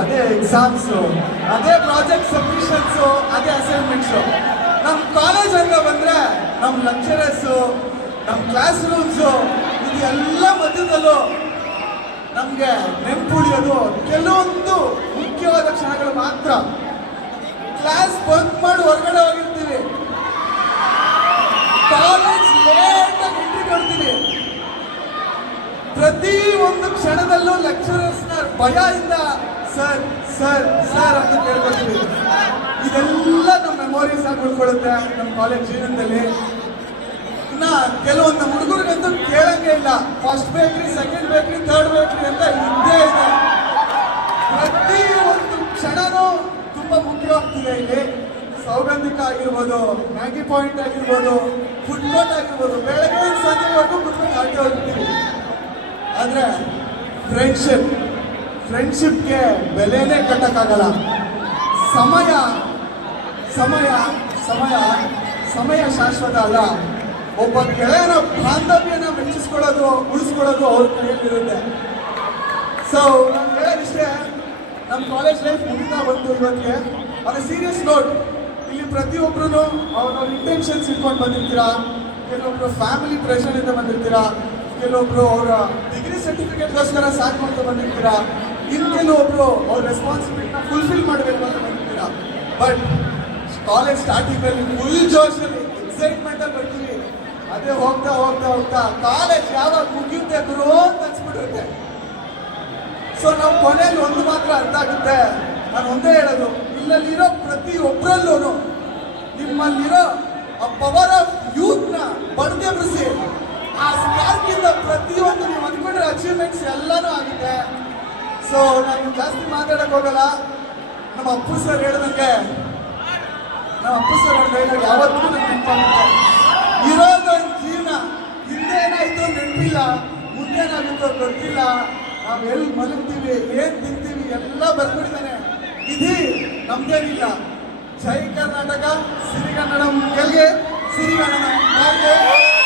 ಅದೇ ಎಕ್ಸಾಮ್ಸು, ಅದೇ ಪ್ರಾಜೆಕ್ಟ್ ಸಬ್ಮಿಷನ್ಸು, ಅದೇ ಅಸೈನ್ಮೆಂಟ್ಸು. ನಮ್ಮ ಕಾಲೇಜ್ ಅಂತ ಬಂದರೆ ನಮ್ಮ ಲೆಕ್ಚರರ್ಸು, ನಮ್ಮ ಕ್ಲಾಸ್ ರೂಮ್ಸು, ಇದೆಲ್ಲ ಮಧ್ಯದಲ್ಲೂ ನಮಗೆ ನೆನಪುಳಿಯೋದು ಕೆಲವೊಂದು ಮುಖ್ಯವಾದ ಕ್ಷಣಗಳು ಮಾತ್ರ. ಕ್ಲಾಸ್ ಬಂಕ್ ಮಾಡಿ ಹೊರಗಡೆ ಹೋಗಿರ್ತೀವಿ, ಕಾಲೇಜ್ ಲೇಟಾಗಿ ಎಂಟ್ರಿ ಕೊಡ್ತೀವಿ. ಪ್ರತಿ ಒಂದು ಕ್ಷಣದಲ್ಲೂ ಲೆಕ್ಚರರ್ಸ್ನ ಭಯದಿಂದ ಸರ್ ಸರ್ ಸರ್ ಅಂತ ಕೇಳ್ಕೊಳ್ತೀವಿ. ಇದೆಲ್ಲ ನಮ್ಮ ಮೆಮೊರೀಸ್ ಆಗಿ ಉಳ್ಕೊಳ್ಳುತ್ತೆ ನಮ್ಮ ಕಾಲೇಜ್ ಜೀವನದಲ್ಲಿ. ಇನ್ನ ಕೆಲವೊಂದು ನಮ್ಮ ಹುಡುಗರಿಗಂತೂ ಕೇಳಂಗೇ ಇಲ್ಲ, ಫಸ್ಟ್ ಬೇಕ್ರಿ, ಸೆಕೆಂಡ್ ಬೇಕ್ರಿ, ಥರ್ಡ್ ಬೇಕ್ರಿ ಅಂತ ಇದ್ದೇ ಇದೆ. ಪ್ರತಿ ಒಂದು ಕ್ಷಣನೂ ತುಂಬಾ ಮುಖ್ಯವಾಗ್ತಿದೆ. ಇಲ್ಲಿ ಸೌಗಂಧಿಕ ಆಗಿರ್ಬೋದು, ಮ್ಯಾಗಿ ಪಾಯಿಂಟ್ ಆಗಿರ್ಬೋದು, ಫುಡ್ ಕೋರ್ಟ್ ಆಗಿರ್ಬೋದು, ಬೆಳಗ್ಗೆ ಸಂಜೆವರೆಗೂ ಕುತ್ಕೊಂಡು ಆಗಿ ಹೋಗ್ತೀವಿ. ಆದರೆ ಫ್ರೆಂಡ್ಶಿಪ್ಗೆ ಬೆಲೆನೇ ಕಟ್ಟಕ್ಕಾಗಲ್ಲ. ಸಮಯ ಸಮಯ ಸಮಯ ಸಮಯ ಶಾಶ್ವತ ಅಲ್ಲ. ಒಬ್ಬ ಗೆಳೆಯನ ಬಾಂಧವ್ಯನ ಮೆಚ್ಚಿಸ್ಕೊಳ್ಳೋದು, ಉಳಿಸ್ಕೊಳ್ಳೋದು ಅವ್ರ ಕೈಯಲ್ಲಿರುತ್ತೆ. ಸೊ ನಾನು ಹೇಳೋದಿಷ್ಟೇ, ನಮ್ಮ ಕಾಲೇಜ್ ಲೈಫ್ ಮುಗಿತಾ ಬಂತು ಇವತ್ತಿಗೆ. ಅದು ಸೀರಿಯಸ್ ನೋಟ್. ಇಲ್ಲಿ ಪ್ರತಿಯೊಬ್ಬರೂ ಅವ್ರವ್ರ ಇಂಟೆನ್ಷನ್ಸ್ ಇಟ್ಕೊಂಡು ಬಂದಿರ್ತೀರಾ. ಕೆಲವೊಬ್ರು ಫ್ಯಾಮಿಲಿ ಪ್ರೆಷರಿಂದ ಬಂದಿರ್ತೀರಾ, ಕೆಲವೊಬ್ರು ಅವರ ಡಿಗ್ರಿ ಸರ್ಟಿಫಿಕೇಟ್ಗೋಸ್ಕರ ಸಾಕು ಅಂತ ಬಂದಿರ್ತೀರಾ, ಇನ್ನು ಕೆಲವೊಬ್ರು ಅವ್ರ ರೆಸ್ಪಾನ್ಸಿಬಿಲಿಟಿನ ಫುಲ್ಫಿಲ್ ಮಾಡಬೇಕು ಅಂತ ಬಂದಿರ್ತೀರಾ. ಬಟ್ ಕಾಲೇಜ್ ಸ್ಟಾರ್ಟಿಂಗಲ್ಲಿ ಫುಲ್ ಜೋಶಲ್ಲಿ ಎಕ್ಸೈಟ್ಮೆಂಟಲ್ಲಿ ಬರ್ತೀವಿ. ಅದೇ ಹೋಗ್ತಾ ಹೋಗ್ತಾ ಹೋಗ್ತಾ ಕಾಲೇಜ್ ಯಾವಾಗ ಮುಗಿಯುತ್ತೆ ಗುರು ಅಂತ ಅನ್ಸ್ಬಿಟ್ಟಿರುತ್ತೆ. ಸೊ ನಾವು ಕೊನೆಯಲ್ಲಿ ಒಂದು ಮಾತ್ರ ಅರ್ಥ ಆಗುತ್ತೆ, ನಾನು ಒಂದೇ ಹೇಳೋದು, ಇಲ್ಲಲ್ಲಿರೋ ಪ್ರತಿಯೊಬ್ಬರಲ್ಲೂ ನಿಮ್ಮಲ್ಲಿರೋ ಆ ಪವರ್ ಆಫ್ ಯೂತ್ನ ಬಡದೆ ಬಿಡಿಸಿ. ಆ ಸ್ಪಾರ್ಕಿಂದ ಪ್ರತಿಯೊಂದು ನೀವು ಅಂದ್ಕೊಂಡ್ರೆ ಅಚೀವ್ಮೆಂಟ್ಸ್ ಎಲ್ಲನೂ ಆಗುತ್ತೆ. ಸೊ ನಾನು ಜಾಸ್ತಿ ಮಾತಾಡಕ್ ಹೋಗಲ್ಲ. ನಮ್ಮ ಅಪ್ಪು ಸರ್ ಹೇಳಿದಂಗೆ, ನಮ್ಮ ಅಪ್ಪು ಸರ್ ಡೈಲಾಗ್ ಯಾವತ್ತೂ ನನಗೆ ನೆನಪಾಗುತ್ತೆ. ಇರೋದೊಂದು ಜೀವನ, ಹಿಂದೆ ಏನಾಯ್ತು ನೆನಪಿಲ್ಲ, ಮುಂದೇನಾಗುತ್ತೋ ಗೊತ್ತಿಲ್ಲ, ನಾವು ಎಲ್ಲಿ ಮಲಗ್ತೀವಿ, ಏನ್ ತಿಂತೀವಿ ಎಲ್ಲ ಬರ್ಬಿಡ್ತಾನೆ. ವಿಧಿ ನಮ್ದೇನಿಲ್ಲ. ಜೈ ಕರ್ನಾಟಕ, ಸಿರಿಗನ್ನಡಂ ಗೆಲ್ಗೆ, ಸಿರಿಗನ್ನಡಂ